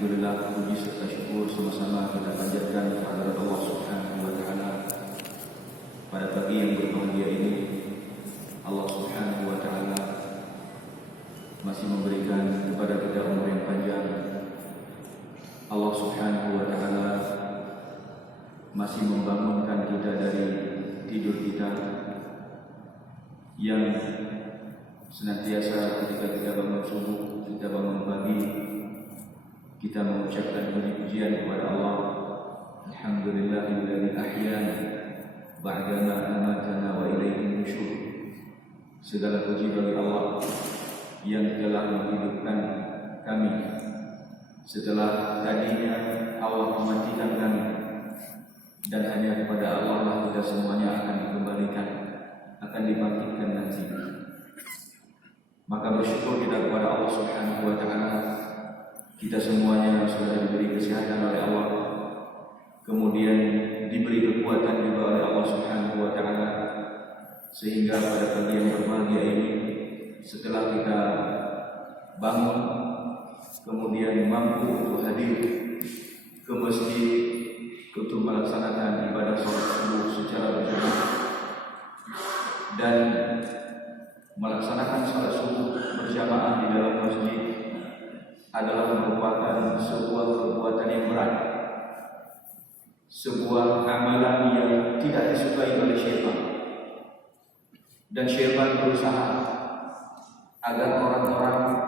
Alhamdulillah, puji serta syukur sama-sama kita panjatkan kepada Allah Subhanahu wa taala. Pada pagi yang berbahagia ini, Allah Subhanahu wa taala masih memberikan kepada kita umur yang panjang. Allah Subhanahu wa taala masih membangunkan kita dari tidur kita yang senantiasa ketika kita bangun subuh, kita bangun pagi, kita mengucapkan puji-pujian kepada Allah. Alhamdulillahilladzi ahyana ba'da ma amatana wa ilaihi nusyur. Segala puji bagi Allah yang telah menghidupkan kami setelah tadinya Allah mematikan kami, dan hanya kepada Allah lah kita semuanya akan dikembalikan, akan dibangkitkan nanti. Maka bersyukur kita kepada Allah Subhanahu wa taala. Kita semuanya sudah diberi kesehatan oleh Allah, kemudian diberi kekuatan juga oleh Allah Subhanahu wa taala, sehingga pada pagi yang berbahagia ini, setelah kita bangun kemudian mampu untuk hadir ke masjid untuk melaksanakan ibadah salat subuh secara berjamaah dan melaksanakan salat subuh berjamaah di dalam masjid adalah merupakan sebuah perbuatan yang berat, sebuah amalan yang tidak disukai oleh syaitan. Dan syaitan berusaha agar orang-orang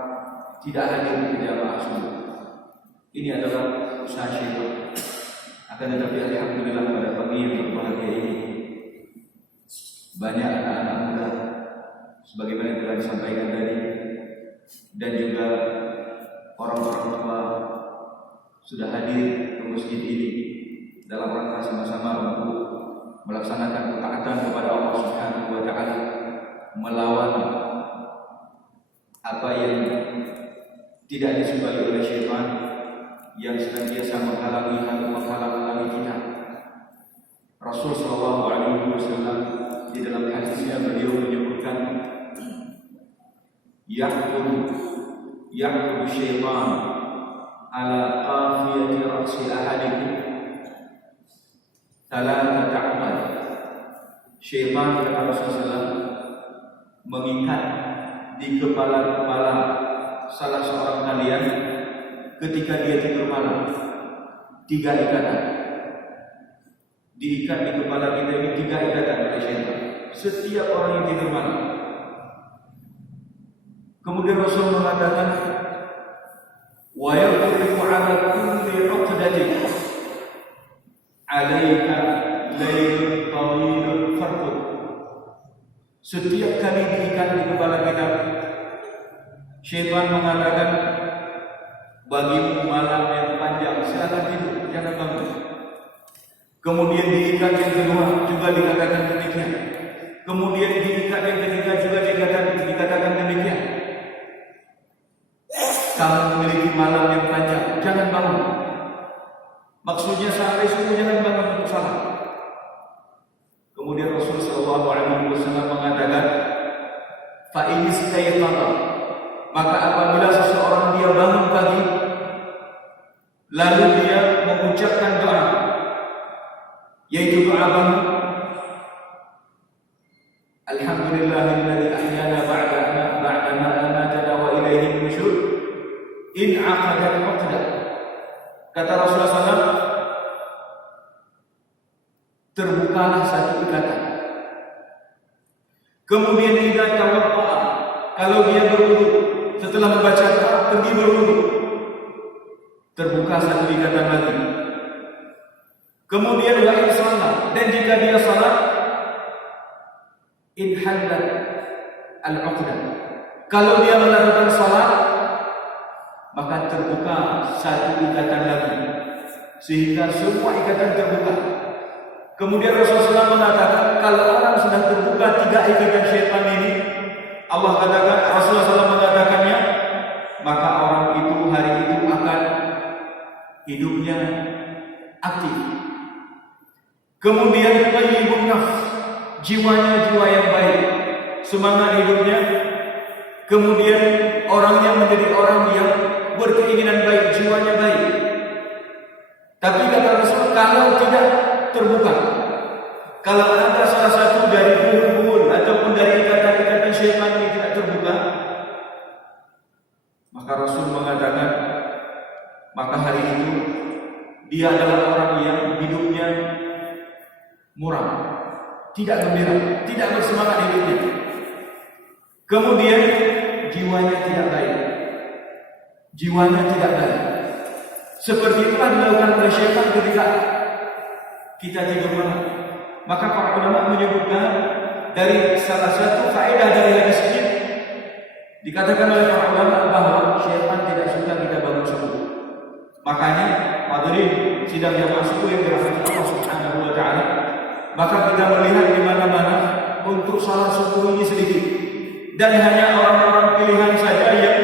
tidak hadir di jamaah subuh. Ini adalah usaha syaitan. Akan tetapi alhamdulillah pada pagi yang berbahagia ini, banyak anak-anak muda sebagaimana yang telah disampaikan tadi, dan juga orang-orang tua sudah hadir ke masjid ini dalam rangka sama-sama untuk melaksanakan ketaatan kepada Allah Subhanahu wa taala, melawan apa yang tidak disukai oleh syaitan yang senantiasa menghalang-halangi kita. Rasul sallallahu alaihi wasallam di dalam hadisnya beliau menyebutkan, ya'budu syaitan ala qafiyati ra'si ahadikum thalathata a'mal. Syaitan, kata Rasulullah, mengikat di kepala-kepala salah seorang kalian ketika dia tidur malam 3 ikatan. Diikat di kepala kita ini 3 ikatan oleh syaitan setiap orang yang tidur malam. Kemudian Rasul mengatakan, wa yaqulu 'ala kulli 'uqdatin 'alaika laylun tawilun farqud. Setiap kali diikat di kepala kita, syaitan mengatakan, bagimu malam yang panjang, silakan tidur, jangan bangun. Kemudian diikat yang kedua juga dikatakan demikian. Kemudian diikat yang ketiga juga dikatakan demikian. Kamu memiliki malam yang panjang, jangan bangun. Maksudnya sampai subuh jangan bangun untuk salat. Kemudian Rasulullah sallallahu alaihi wasallam mengatakan, fa in istayqadha, maka apabila seseorang dia bangun pagi lalu dia mengucapkan doa, yaitu doa bangun, alhamdulillahilladzi ahyana ba'da ma amatana wa ilaihi nusyur, in 'aqadat 'uqdah. Kata Rasulullah SAW, terbukalah satu ikatan. Kemudian idza tawadda'a, kalau dia berwudu, setelah membaca doa pergi berwudu, terbuka satu ikatan lagi. Kemudian wa in shalat, dan jika dia salat, in halat al-'uqdah, kalau dia melakukan salat maka terbuka satu ikatan lagi, sehingga semua ikatan terbuka. Kemudian Rasulullah SAW mengatakan, kalau orang sudah terbuka 3 ikatan syaitan ini, Allah katakan, Rasulullah SAW mengatakannya, maka orang itu hari itu akan hidupnya aktif. Kemudian thayyibun nafs, jiwanya jiwa yang baik, semangat hidupnya. Kemudian orangnya menjadi orang yang berkeinginan baik, jiwanya baik. terbuka. Kalau ada salah satu dari buhul ataupun dari ikatan-ikatan syaitan ini tidak terbuka, maka Rasul mengatakan, maka hari itu dia adalah orang yang hidupnya muram, tidak gembira, tidak bersemangat hidupnya. Kemudian jiwanya tidak baik. Jiwanya tidak baik. Seperti itulah dilakukan oleh syaitan ketika kita tidur malam. Maka para ulama menyebutkan dari salah satu faedah dari hadis ini, dikatakan oleh para ulama bahwa syaitan tidak suka kita bangun subuh. Makanya hadirin sidang jamaah subuh yang dirahmati Allah Subhanahu wa taala, maka kita melihat di mana-mana untuk salat subuh ini sedikit, dan hanya orang-orang pilihan saja yang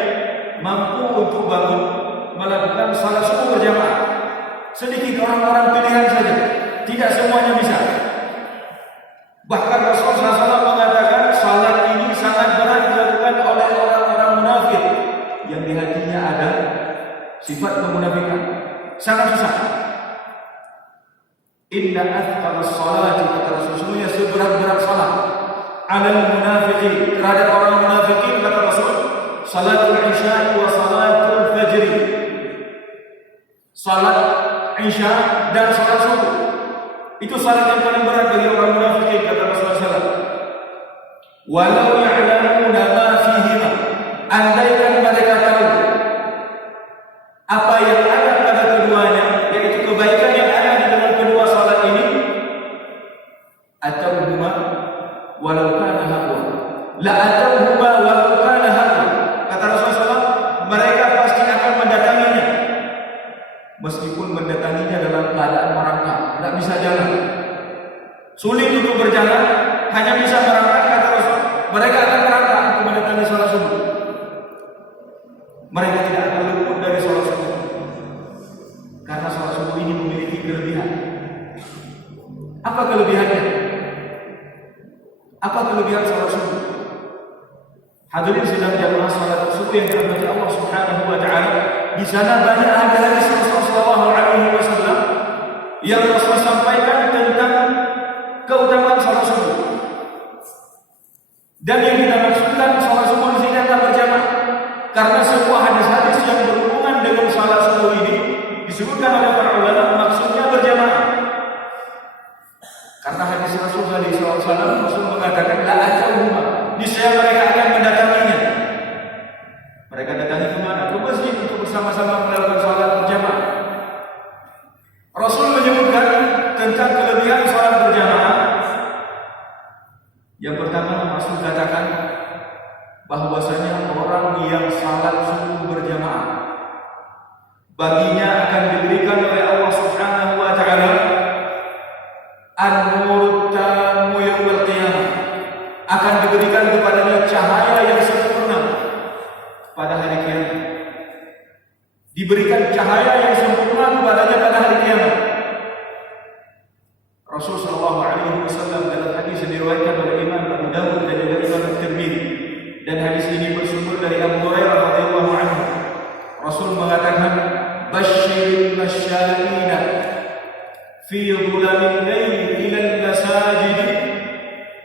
mampu untuk bangun melakukan salat subuh berjamaah. Sedikit orang-orang pilihan saja, tidak semuanya bisa. Bahkan Rasulullah SAW mengatakan salat ini sangat berat dilakukan oleh orang-orang munafik yang di hatinya ada sifat kemunafikan, sangat susah. Inna athqalas salati, kata Rasulullah, seberat-berat salat alal munafiqin, terhadap orang munafikin, kata Rasul, salatul isya wa salatul fajr, salat isya dan salat subuh. Itu salat yang paling berat bagi orang munafikin, kata Rasulullah SAW. Walau ya'lamuna ma fihima, andaikan mereka tahu apa yang ada pada keduanya, yaitu kebaikan yang ada di dalam kedua salat ini, atauhuma walau kana haqqan, la atauhuma walau kana haqqan, kata Rasulullah SAW, mereka pasti akan mendatanginya, meskipun mendatanginya dalam keadaan merangkak, tidak bisa jalan, sulit untuk berjalan, hanya bisa merangkak, kata Rasul, mereka akan merangkak untuk mendatangi salat subuh. Mereka tidak akan luput dari salat subuh, karena salat subuh ini memiliki kelebihan. Apa kelebihannya? Apa kelebihan salat subuh? Hadirin sedang jamaah salat subuh yang dirahmati Allah Subhanahu wa taala, di sana banyak hadis Rasulullah sallallahu alaihi wasallam yang Rasul sampaikan tentang keutamaan salat subuh. Dan yang kita maksudkan salat subuh di sini adalah berjamaah, karena semua hadis-hadis yang berhubungan dengan salat subuh ini disebutkan oleh para ulama maksudnya berjamaah. Karena hadis Rasulullah SAW, Rasul mengatakan la atauhuma, niscaya mereka akan mendatanginya. Mereka datangi ke mana? Ke masjid untuk bersama-sama melakukan salat berjamaah. Rasul menyebutkan tentang kelebihan salat berjamaah. Yang pertama, Rasul katakan bahwasanya orang yang salat subuh berjamaah, baginya akan diberikan oleh Allah Subhanahu wa taala an-nur tamu yaumil qiyamah, akan diberikan kepadanya cahaya yang sempurna pada hari kiamat. Diberikan cahaya yang sempurna kepadanya pada hari kiamat. Rasul sallallahu alaihi wasallam dalam hadis yang diriwayatkan oleh Imam Abu Dawud dan juga Imam At-Tirmidzi, dan hadis ini bersumber dari Abu Hurairah radhiyallahu anhu, Rasul mengatakan, basyiril masyaiina fi dhulamil lail ila al-masajid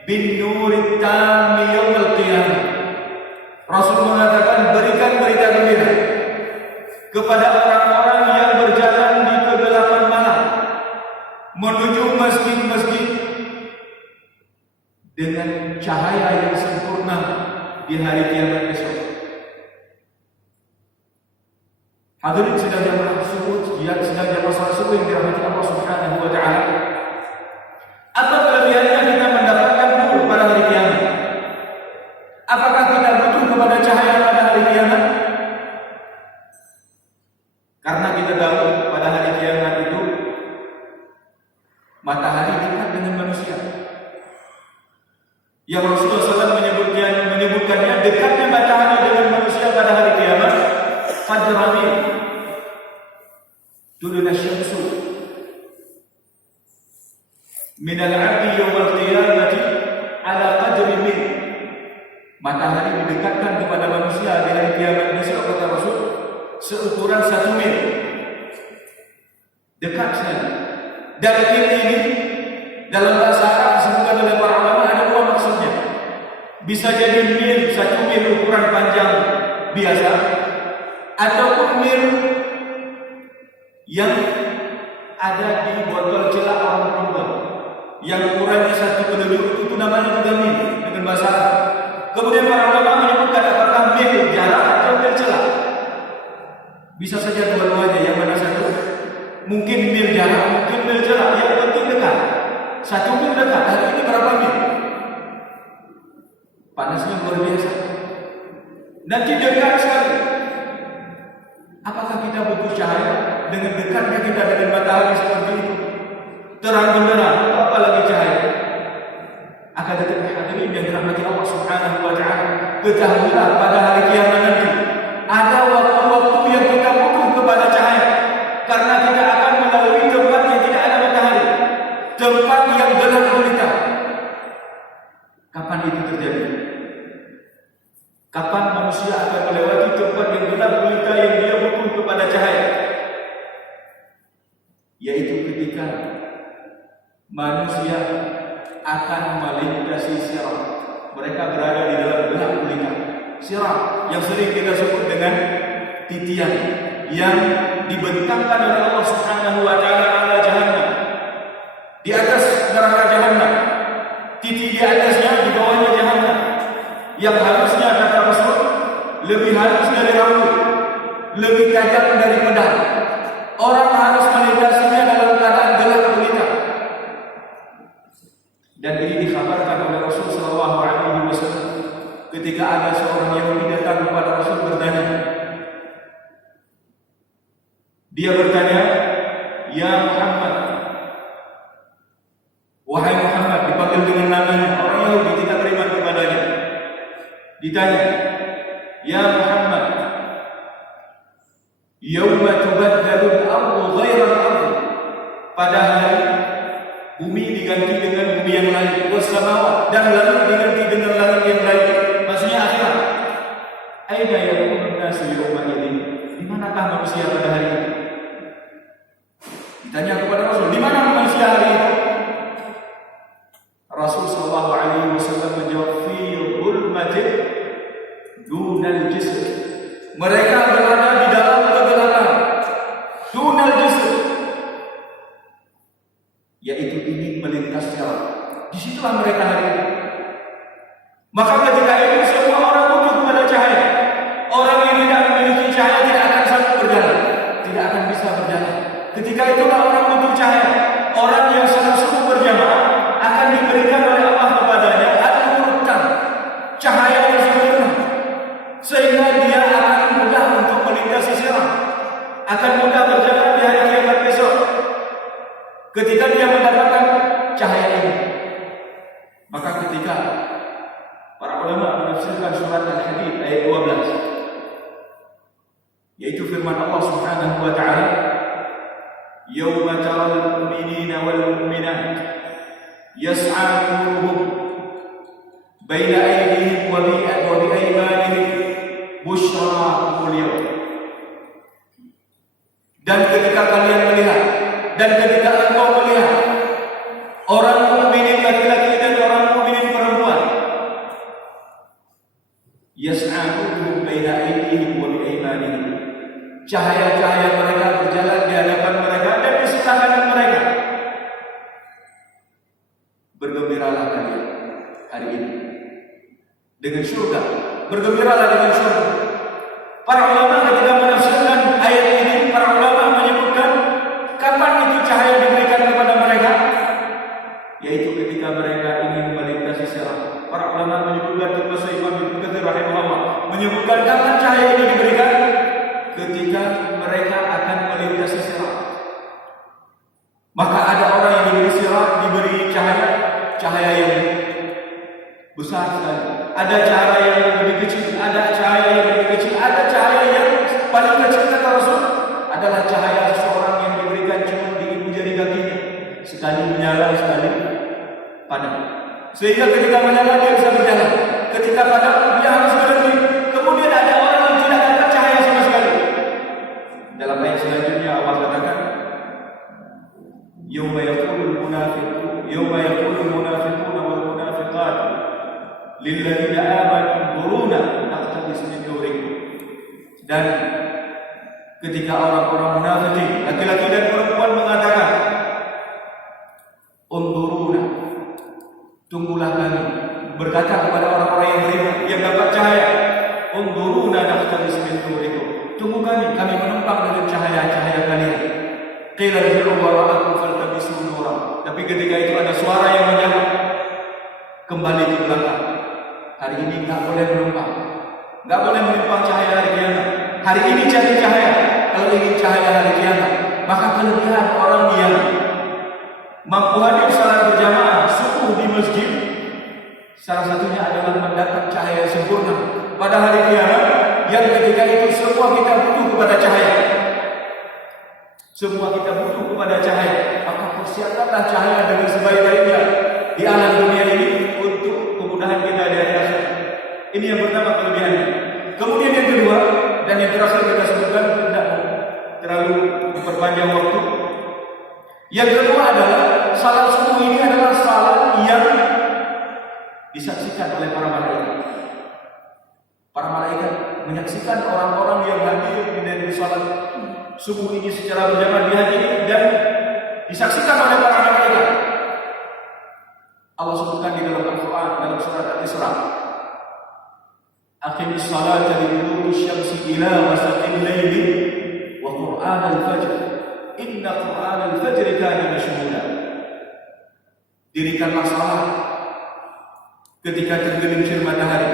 bin nurit tam yaumil qiyamah. Rasul mengatakan, berikan berita gembira kepada orang-orang yang berjalan di kegelapan malam menuju masjid-masjid dengan cahaya yang sempurna di hari kiamat besok. Hadirin sedang jamaah subuh, sedang jamaah salat subuh yang dirahmati Allah Subhanahu wa taala. Apa kelebihannya kita mendapatkan nur pada hari kiamat? Apakah kita butuh kepada cahaya pada hari kiamat? Karena kita tahu pada hari kiamat itu matahari dekat dengan manusia. Yang Rasulullah SAW menyebutkannya dekatnya matahari dengan manusia pada hari kiamat. Qadrami duluna syamsu min al-'abdi yawm al-qiyamati ala qadri min. Matahari didekatkan kepada manusia di hari kiamat besok, kata Rasul, seukuran 1 mil. Dekat sekali. Dan mil ini Dalam bahasa Arab disebutkan oleh para ulama ada dua maksudnya. Bisa jadi mil, 1 mil ukuran panjang biasa, ataupun mil yang ada di botol celak orang perempuan yang ukurannya 1 penduduk, itu namanya juga mil dengan bahasa Arab. Kemudian para ulama menyebutkan apakah mil jarak atau mil celak. Bisa saja dua-duanya, yang mana satu? Mungkin mil jarak, mungkin mil celak, yang penting dekat. 1 mil dekat, hari ini berapa mil? Panasnya luar biasa. Nanti dekat sekali. Apakah kita butuh cahaya? Dengan dekatnya kita dengan matahari seperti itu, terang benderang, apalagi cahaya. Akan tetapi hadirin yang dirahmati Allah Subhanahu wa taala, ketahuilah pada hari kiamat nanti ada waktu-waktu yang kita butuh kepada cahaya, karena kita akan melalui tempat yang tidak ada matahari, tempat yang gelap gulita. Kapan itu terjadi? Kapan manusia akan melewati tempat yang gelap gulita yang dia butuh kepada cahaya? Yaitu ketika manusia akan melintasi sirat. Mereka berada di dalam gelap gulita. Sirat yang sering kita sebut dengan titian, yang dibentangkan oleh Allah Subhanahu wa taala ala jahannam. Di atas neraka jahannam, titik di atasnya, di bawahnya jahannam. Yang harusnya kata Rasul lebih halus dari rambut, lebih tajam dari pedang. Orang harus melintasinya dalam keadaan gelap gulita. Dan ini dikhabarkan oleh Rasul sallallahu alaihi wasallam ketika ada seorang Yahudi datang kepada Rasul bertanya. Dia bertanya, "Ya Muhammad." Wahai Muhammad, dipanggil dengan namanya. Orang Yahudi tidak beriman kepadanya. Ditanya, "Ya Muhammad, yauma tubaddalu al-ardu ghayra al-ardu." Pada hari bumi diganti dengan bumi yang lain, was-samawat, dan langit diganti dengan langit yang lain. Maksudnya akhirat. Aina yakunun nasu yawma idzin? Di manakah manusia pada hari itu? Ditanya kepada Rasul, di mana manusia hari itu? Rasul sallallahu alaihi wasallam menjawab, fi dhulmatin dunal jisr. Mereka berada di dalam kegelapan. Dunal jisr, yaitu ingin melintas jalan. Disitulah mereka hari ini. Maka ketika itu semua orang butuh kepada cahaya. Orang yang tidak memiliki cahaya tidak akan sanggup berjalan, tidak akan bisa berjalan. Ketika itulah orang butuh cahaya. Orang yang sanggup berjamaah akan diberikan oleh Allah kepadanya al-Qur'an, cahaya yang sempurna, sehingga dia akan mudah untuk melintasi sirat, akan mudah berjalan di hari kiamat besok. Ketika dia mendapatkan cahaya ini, maka ketika para ulama menafsirkan surat Al-Hadid ayat 12, yaitu firman Allah Subhanahu wa taala, "Yauma taral mu'minina wal mu'minat yas'a nuruhum baina aydihim wa bi aymanihim busyrakumul yawm." Dan ketika kalian melihat, dan ketika engkau melihat orang mukminin laki-laki dan orang mukminin perempuan, yas'aluhum baina aydihim wa bi aymanihim, cahaya-cahaya mereka berjalan di hadapan mereka dan di sebelah kanan mereka. Bergembiralah kalian hari ini dengan surga. Bergembiralah dengan surga. Para ulama ketika menafsirkan ayat ini, para ulama menyebutkan kapan itu cahaya diberikan kepada mereka, yaitu ketika mereka ingin melintasi sirat. Para ulama menyebutkan, termasuk Imam Ibnu Katsir rahimahullah menyebutkan kapan cahaya ini diberikan, ketika mereka akan melintasi sirat. Maka ada orang yang diberi sirat, diberi cahaya yang besar sekali. Ada cahaya yang lebih kecil, ada cahaya yang lebih kecil, ada cahaya yang paling kecil kata Rasul adalah cahaya seorang yang diberikan cuma di ibu jari kakinya, sekali menyala sekali padam, sehingga ketika menyala dia bisa berjalan, ketika padam dia harus berhenti. Kemudian ada orang yang tidak dapat cahaya sama sekali. Dalam ayat selanjutnya Allah katakan, "Yauma yaqulul munafiqun yauma lilladzina amanu duruna naqtabis min nurikum. Dan ketika orang-orang munafik, laki-laki dan perempuan mengatakan, unduruna, tunggulah kami, berkata kepada orang-orang yang beriman yang dapat cahaya, unduruna naqtabis min nurikum, tunggu kami menumpang dengan cahaya-cahaya kalian. Qila irji'u wara'akum faltabisu nuran. Tapi ketika itu ada suara yang menjawab, kembali ke belakang. Hari ini enggak boleh menumpang, enggak boleh menumpang cahaya hari kiamat. Hari ini cari cahaya. Kalau ingin cahaya hari kiamat, maka kelebihan orang yang mampu hadir salat berjamaah subuh di masjid, salah satunya adalah mendapat cahaya sempurna pada hari kiamat, yang ketika itu semua kita butuh kepada cahaya. Semua kita butuh kepada cahaya. Maka persiapkanlah cahaya dengan sebaik-baiknya di alam dunia ini untuk kemudahan kita di hari akhirat. Ini yang pertama kelebihannya. Kemudian yang kedua dan yang terakhir kita sebutkan, tidak terlalu memperpanjang waktu. Yang kedua adalah salat subuh ini adalah salat yang disaksikan oleh para malaikat. Para malaikat menyaksikan orang-orang yang hadir di salat subuh ini secara berjamaah dihadiri dan disaksikan oleh para malaikat. Allah sebutkan di dalam Al-Quran dalam surat Al-Isra, aqimis salata liduluki syamsi ila ghasaqil laili wa qur'an al-fajr inna qur'an al-fajr kana mashhuda. Dirikanlah salat ketika tergelincir matahari,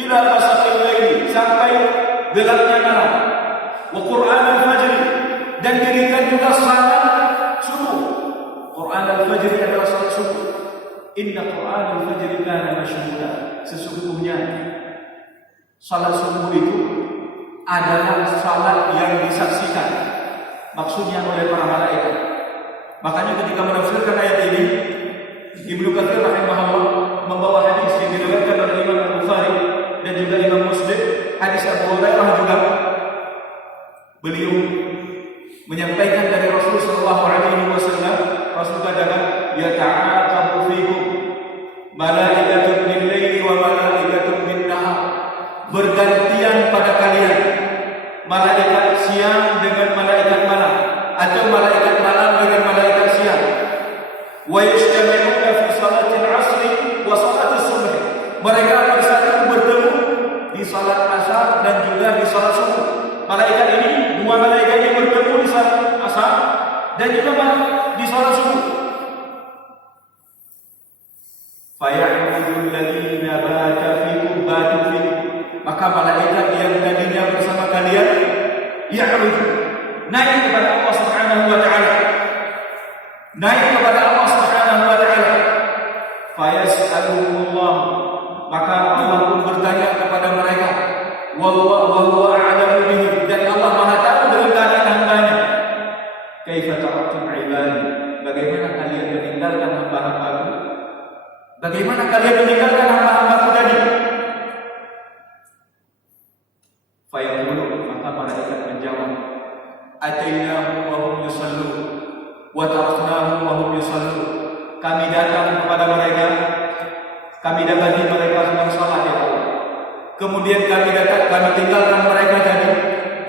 ila ghasaqil laili, sampai gelapnya malam, wa qur'an al-fajr, dan dirikan juga salat subuh. Qur'an al-fajr adalah salat subuh. Inna qur'an al-fajr kana mashhuda. Sesungguhnya salat subuh itu adalah salat yang disaksikan, maksudnya oleh para malaikat. Makanya ketika menafsirkan ayat ini, Ibnu Katsir rahimahullah membawa hadis yang diriwayatkan oleh Imam Al-Bukhari dan juga Imam Muslim, hadis Abu Hurairah juga. Beliau menyampaikan dari Rasul sallallahu alaihi wasallam, Rasul katakan, yata'aqabu fikum malaikatun bil-laili wa malaikatun bin-nahar. Bergantian pada kalian malaikat siang dengan malaikat malam, atau malaikat malam dengan malaikat siang. Wa yajtami'una fi salatil 'asri wa salatis subh. Mereka bersatu bertemu di salat asar dan juga di salat subuh. Malaikat ini, dua malaikat ini bertemu di salat asar dan juga di salat subuh. Faya'udul ladzina bata fikum batu fikum. Maka malaikat yang tadinya bersama kalian ya'ud, naik kepada Allah Subhanahu wa taala. Naik kepada Allah Subhanahu wa taala. Fayas'alullah, maka Allah pun bertanya kepada mereka. Wallahu a'lamu bihim, dan Allah Maha tahu dengan keadaan hamba-Nya. Kaifa taraktum ibadi, bagaimana kalian meninggalkan hamba-hambaku? Bagaimana kalian meninggalkan hamba-hambaku tadi? Fayaqulu, maka malaikat menjawab, atainahum wa hum yusallun wa taraknahum wa hum yusallun. Kami datang kepada mereka, kami dapati mereka sedang salat, ya Allah. Kemudian kami tinggalkan mereka tadi,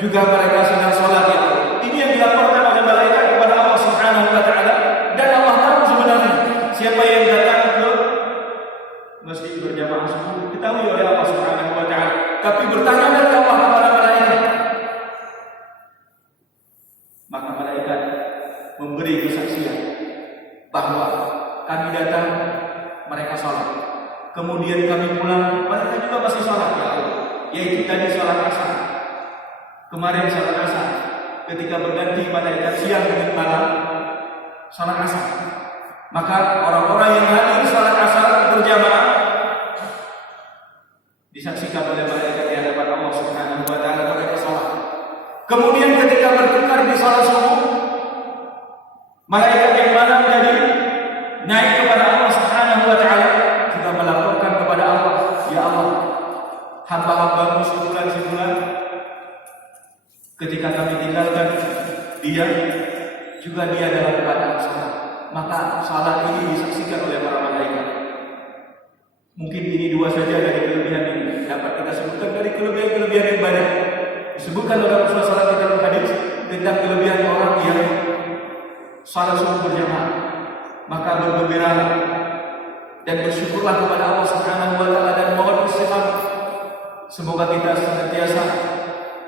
juga mereka sedang salat, ya Allah. Ini yang dilaporkan oleh malaikat kepada Allah Subhanahu wa taala, dan Allah tahu sebenarnya siapa yang datang ke masjid berjamaah subuh, diketahui oleh Allah Subhanahu wa taala. Tapi bertanya kepada Allah kepada malaikat. Maka malaikat memberi kesaksian bahwa kami datang, mereka salat. Kemudian kami pulang, mereka juga masih salat, ya Allah. Yaitu tadi salat asar. Kemarin salat asar. Ketika berganti malaikat siang dengan malam, salat asar. Maka orang-orang yang hadir salat asar berjamaah disaksikan oleh malaikat di hadapan Allah Subhanahu wa taala, mereka salat. Kemudian ketika bertukar di salat subuh, malaikat yang malam tadi naik kepada Allah Subhanahu wa taala, juga melaporkan kepada Allah, ya Allah, hamba-hambamu sebulan ketika kami tinggalkan dia, juga dia dalam keadaan salat. Maka salat ini disaksikan oleh para malaikat. Mungkin ini dua saja dari kelebihan ini dapat kita sebutkan dari kelebihan-kelebihan yang banyak. Disebutkan oleh Rasulullah SAW di dalam hadis tentang kelebihan orang yang salat subuh berjamaah, maka bergembiralah dan bersyukurlah kepada Allah Subhanahu wa taala dan mohon istiqamah. Semoga kita senantiasa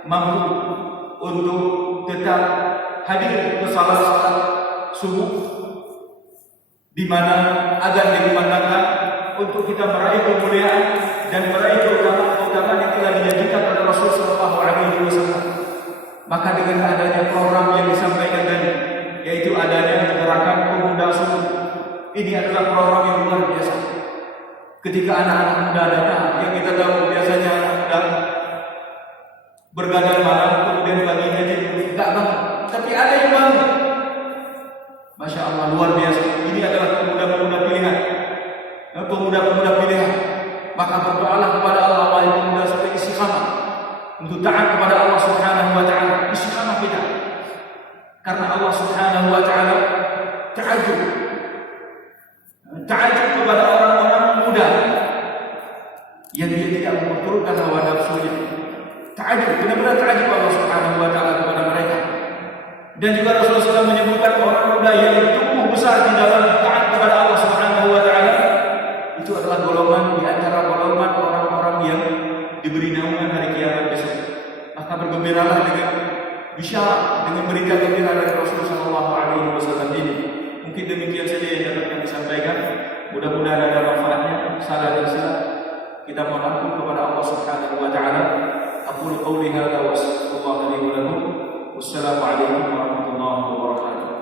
mampu untuk tetap hadir ke salat subuh di mana azan dikumandangkan untuk kita meraih kemuliaan dan meraih keutamaan yang telah dijanjikan oleh Rasul sallallahu alaihi wasallam. Maka dengan adanya program yang disampaikan tadi, yaitu adanya gerakan pemuda subuh, ini adalah program yang luar biasa. Ketika anak-anak muda datang, yang kita tahu biasanya anak muda bergadang malam, kemudian paginya tidak bangun, tapi ada yang bangun. Masya Allah, luar biasa. Ini adalah pemuda-pemuda pilihan, pemuda-pemuda pilihan. Maka berdoalah kepada Allah, wahai pemuda, supaya istiqamah untuk taat kepada Allah Subhanahu wa taala. Istiqamah kita, karena Allah Subhanahu wa taala ta'ajub kepada orang-orang muda yang dia tidak memperturutkan hawa nafsunya. Ta'ajub, benar-benar ta'ajub Allah Subhanahu wa taala kepada mereka. Dan juga Rasulullah SAW menyebutkan orang muda yang tumbuh besar di dalam taat kepada Allah Subhanahu wa taala, itu adalah golongan di antara golongan orang-orang yang diberi naungan hari kiamat besok. Maka bergembiralah dengan bisyarah, dengan berita gembira dari Rasulullah sallallahu alaihi wasallam ini. Mungkin demikian saja yang dapat kami sampaikan. Mudah-mudahan ada manfaatnya. Salah dan silap kita mohon ampun kepada Allah Subhanahu wa taala. Aqulu qouli hadza wa astaghfirullaha li wa lakum. Wassalamu alaikum warahmatullahi wabarakatuh.